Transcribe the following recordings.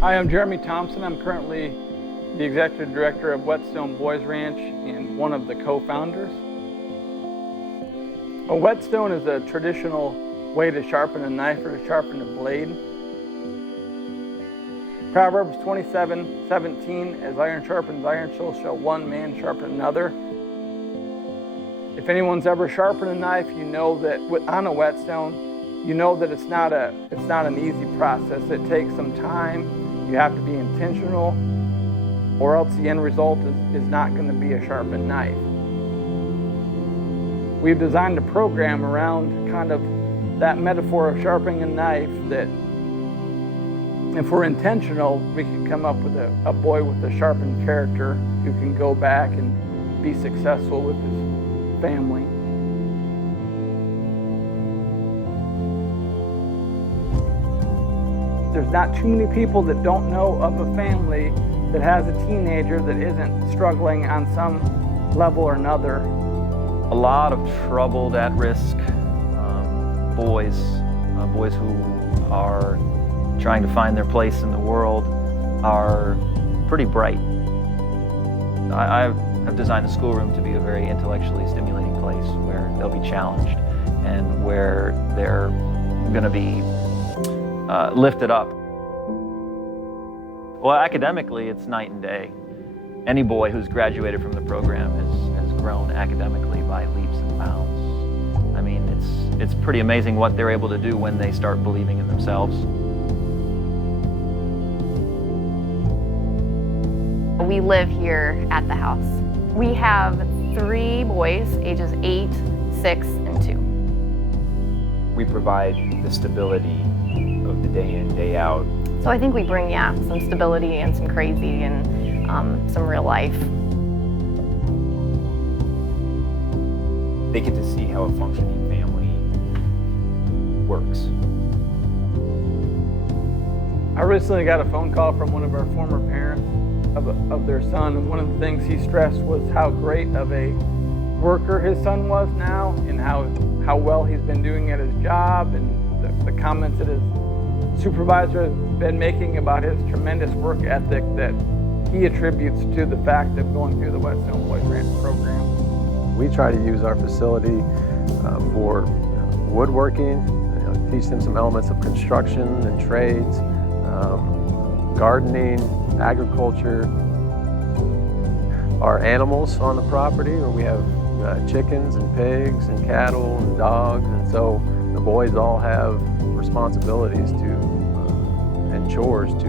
Hi, I'm Jeremy Thompson. I'm currently the Executive Director of Whetstone Boys Ranch and one of the co-founders. A whetstone is a traditional way to sharpen a knife or to sharpen a blade. Proverbs 27:17, as iron sharpens iron, so shall one man sharpen another. If anyone's ever sharpened a knife, you know that on a whetstone, you know that it's not an easy process. It takes some time. You have to be intentional, or else the end result is not going to be a sharpened knife. We've designed a program around kind of that metaphor of sharpening a knife, that if we're intentional, we can come up with a boy with a sharpened character who can go back and be successful with his family. There's not too many people that don't know of a family that has a teenager that isn't struggling on some level or another. A lot of troubled, at-risk boys who are trying to find their place in the world, are pretty bright. I've designed the schoolroom to be a very intellectually stimulating place where they'll be challenged and where they're going to be lifted up. Well, academically, it's night and day. Any boy who's graduated from the program has grown academically by leaps and bounds. I mean, it's pretty amazing what they're able to do when they start believing in themselves. We live here at the house. We have 3 boys, ages 8, 6, and 2. We provide the stability of the day in, day out. So I think we bring, some stability and some crazy and some real life. They get to see how a functioning family works. I recently got a phone call from one of our former parents of their son, and one of the things he stressed was how great of a worker his son was now, and how well he's been doing at his job, and the comments that his supervisor has been making about his tremendous work ethic that he attributes to the fact of going through the Whetstone Boys Ranch program. We try to use our facility for woodworking, teach them some elements of construction and trades, gardening, agriculture. Our animals on the property, where we have chickens and pigs and cattle and dogs, and so the boys all have responsibilities and chores to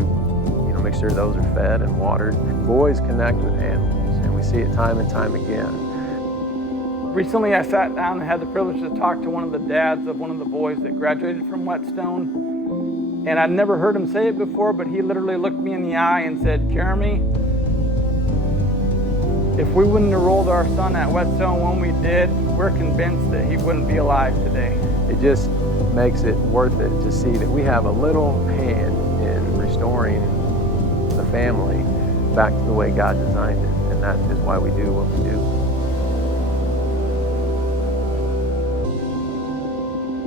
make sure those are fed and watered. Boys connect with animals, and we see it time and time again. Recently I sat down and had the privilege to talk to one of the dads of one of the boys that graduated from Whetstone. And I'd never heard him say it before, but he literally looked me in the eye and said, "Jeremy, if we wouldn't have enrolled our son at Whetstone when we did, we're convinced that he wouldn't be alive today." It just makes it worth it to see that we have a little hand in restoring the family back to the way God designed it, and that is why we do what we do.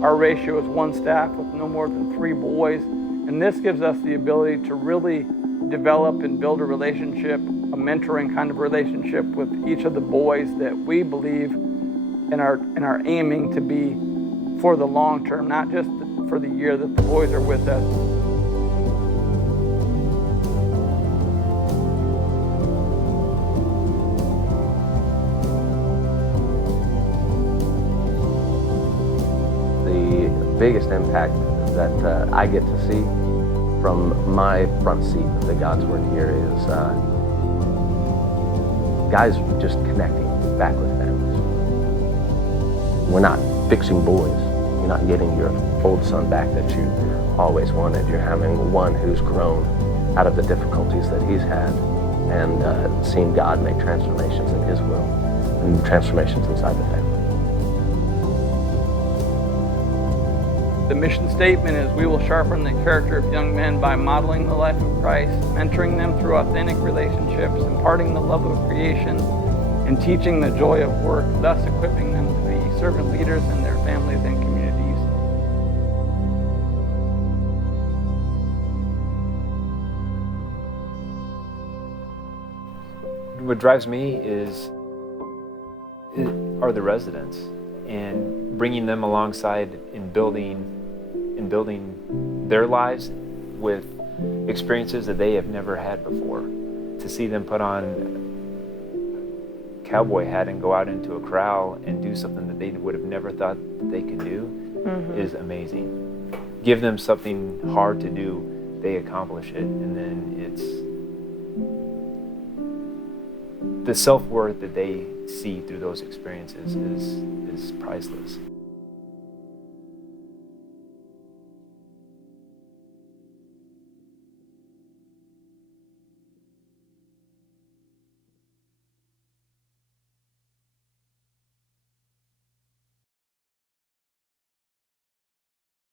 Our ratio is 1 staff with no more than 3 boys, and this gives us the ability to really develop and build a relationship, a mentoring kind of relationship with each of the boys that we believe and are aiming to be for the long term, not just for the year that the boys are with us. The biggest impact that I get to see from my front seat of the God's work here is guys just connecting back with families. We're not fixing boys. You're not getting your old son back that you always wanted. You're having one who's grown out of the difficulties that he's had and seen God make transformations in his will and transformations inside the family. The mission statement is, we will sharpen the character of young men by modeling the life of Christ, mentoring them through authentic relationships, imparting the love of creation, and teaching the joy of work, thus equipping them to be servant leaders in their families and communities. What drives me are the residents, and bringing them alongside in building their lives with experiences that they have never had before. To see them put on a cowboy hat and go out into a corral and do something that they would have never thought that they could do is amazing. Give them something hard to do, they accomplish it, and then it's the self-worth that they see through those experiences is priceless.